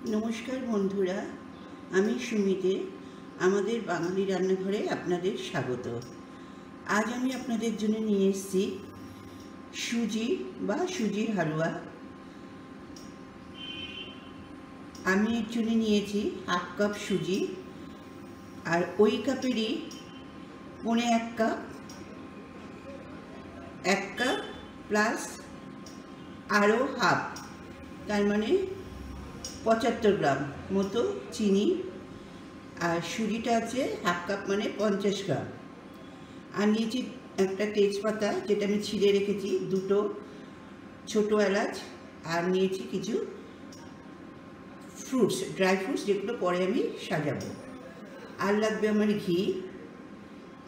नमस्कार बंधुरा आमी सुमिते आमादेर बांगाली रान्नाघरे आपनादेर स्वागत। आज आमी आपनादेर जोन्नो निये एसेछि सुजी बा सुजिर हालुआ। आमी एर जोन्नो नियेछि हाफ कप सुजी और ओई कापेरই पौने एक कप प्लस आरो हाफ तार माने 75 ग्राम मतो चीनी और सुजीटा आछे हाफ कप माने 50 ग्राम और नियेछि एक तेजपाता जेटा आमि छिले रेखेछि, दुटो छोटो एलाच और नियेछि किछु फ्रुट्स ड्राई फ्रुट्स जेगुलो परे आमि साजाबो और लागबे आमार घी।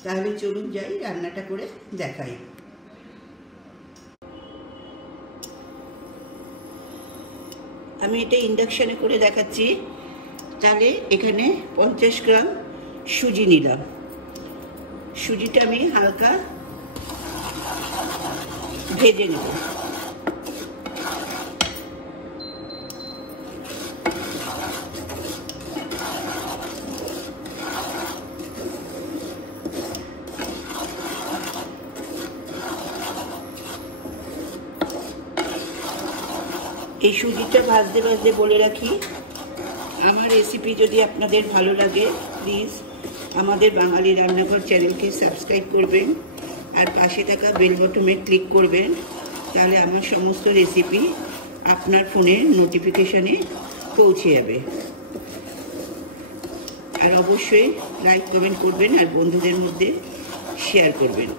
ताहले चलुन जाई रान्नाटा करे देखाई। আমি এটা ইন্ডাকশনে করে দেখাচ্ছি। তাহলে এখানে 50 গ্রাম সুজি নিলাম। সুজিটা আমি হালকা ভেজে নেব। এই সুজিটা ভাজতে ভাজতে বলে রাখি, আমার রেসিপি যদি আপনাদের ভালো লাগে প্লিজ আমাদের বাঙালি রান্নাঘর চ্যানেলকে সাবস্ক্রাইব করবেন আর পাশে থাকা বেল বাটনে ক্লিক করবেন। তাহলে আমার সমস্ত রেসিপি আপনার ফোনে নোটিফিকেশনে পৌঁছে যাবে। আর অবশ্যই লাইক কমেন্ট করবেন আর বন্ধুদের মধ্যে শেয়ার করবেন।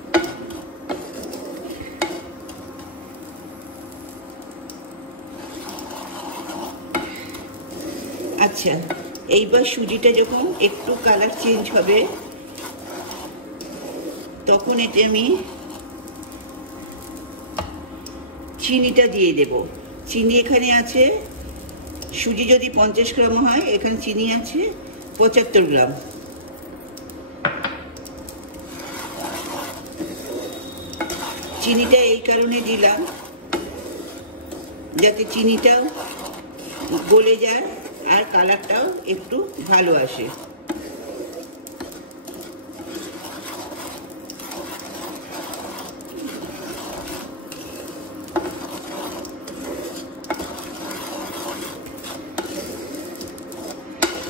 আচ্ছা, এইবার সুজিটা যখন একটু কালার চেঞ্জ হবে তখন এতে আমি চিনিটা দিয়ে দেব। চিনি এখানে আছে, সুজি যদি 50 গ্রাম হয় এখানে চিনি আছে 75 গ্রাম। চিনিটা এই কারণে দিলাম যাতে চিনিটাও গলে যায় আর কালারটাও একটু ভালো আসে।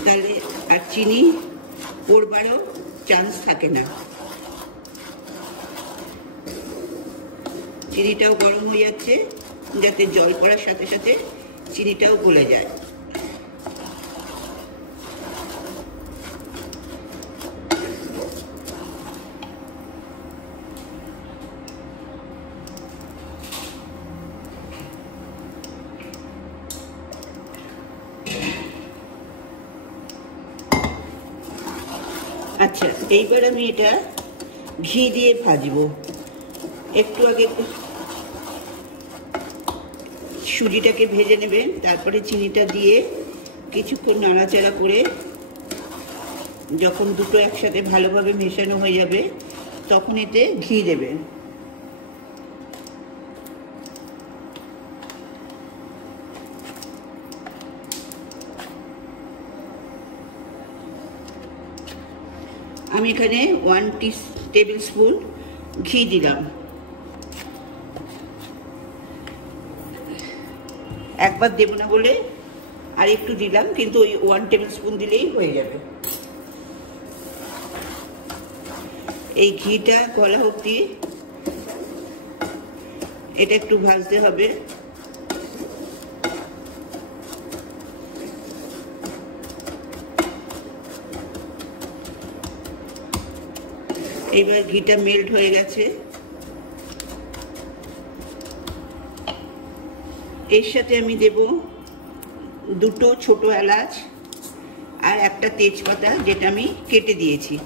তাহলে আর চিনি পড়বারও চান্স থাকে না। চিনিটাও গরম হয়ে যাচ্ছে যাতে জল পড়ার সাথে সাথে চিনিটাও গলে যায়। আচ্ছা, এইবার আমি এটা ঘি দিয়ে ভাজবো। একটু আগে সুজিটাকে ভেজে নেবেন, তারপরে চিনিটা দিয়ে কিছুক্ষণ নাড়াচাড়া করে যখন দুটো একসাথে ভালোভাবে মেশানো হয়ে যাবে তখন এতে ঘি দেবেন। আমি এখানে 1 টেবিল স্পুন ঘি দিলাম। একবার দেব না বলে আর একটু দিলাম, কিন্তু ওই 1 টেবিল স্পুন দিলেই হয়ে যাবে। এই ঘিটা গলা অবধি এটা একটু ভাজতে হবে। এইবার ঘিটা মেল্ট হয়ে গেছে। এর সাথে আমি দেব দুটো ছোট এলাচ আর একটা তেজপাতা যেটা আমি কেটে দিয়েছি।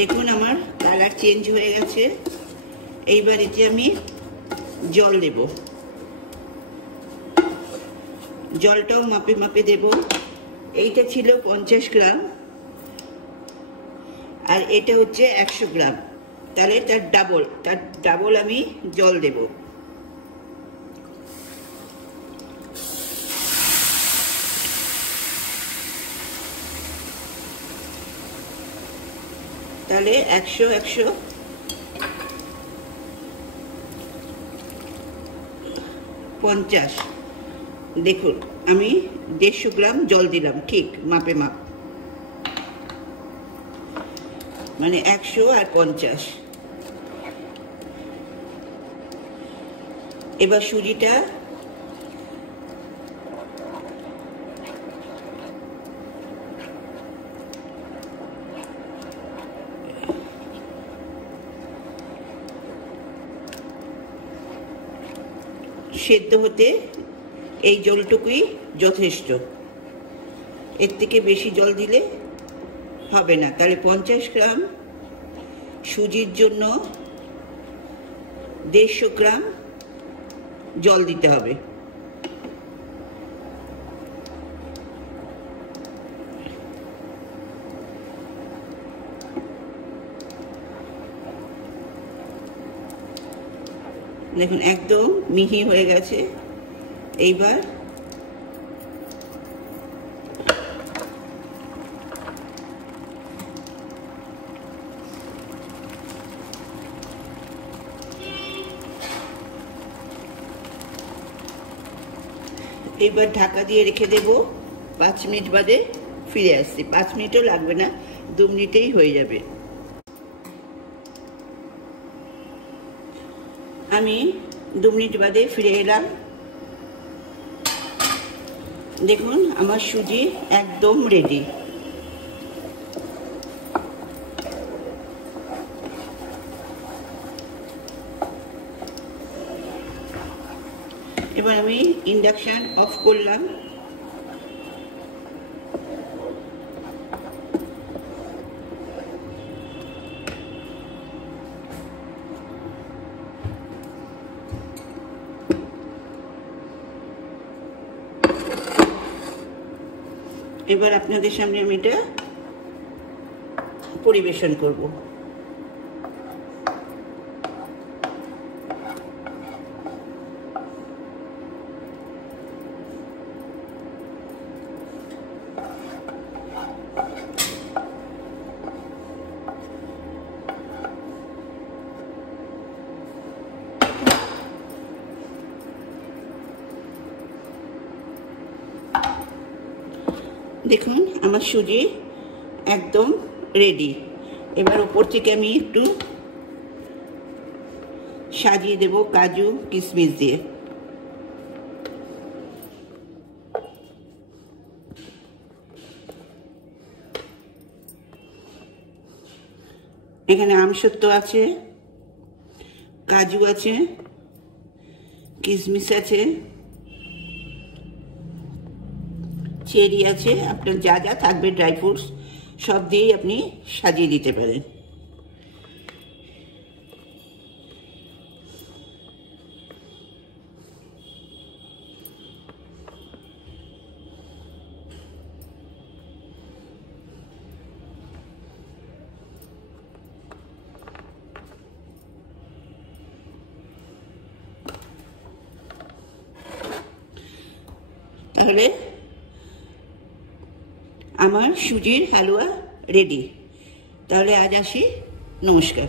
দেখুন আমার কালার চেঞ্জ হয়ে গেছে। এইবার এতে আমি জল দেব। জলটাও মাপে মাপে দেব। এইটা ছিল 50 গ্রাম আর এটা হচ্ছে 100 গ্রাম, তাহলে তার ডাবল আমি জল দেব। তাহলে 100 50। দেখুন আমি 150 গ্রাম জল দিলাম, ঠিক মাপে মাপ, মানে 100 আর 50। এবার সুজিটা সেদ্ধ হতে এই জলটুকুই যথেষ্ট, এর থেকে বেশি জল দিলে হবে না। তাহলে 50 গ্রাম সুজির জন্য 150 গ্রাম জল দিতে হবে। দেখুন একদম মিহি হয়ে গেছে। এইবার ঢাকা দিয়ে রেখে দেব। 5 মিনিট বাদে ফিরে আসছি। 5 মিনিটও লাগবে না, 2 মিনিটেই হয়ে যাবে। আমি 2 মিনিট বাদে ফিরে এলাম। দেখুন আমার সুজি একদম রেডি। এবার আমি ইন্ডাকশন অফ করলাম। এবার আপনাদের সামনে আমি এটা পরিবেশন করব। দেখুন আমার সুজি একদম রেডি। এবার উপর থেকে আমি একটু সাজিয়ে দেব কাজু কিশমিশ দিয়ে। এখানে আমসত্ত্ব আছে, কাজু আছে, কিশমিশ আছে, চেরি আছে, আপনার যা যা থাকবে ড্রাই ফ্রুটস সব দিয়েই আপনি সাজিয়ে দিতে পারেন। তাহলে আমার সুজির হালুয়া রেডি। তাহলে আজ আসি, নমস্কার।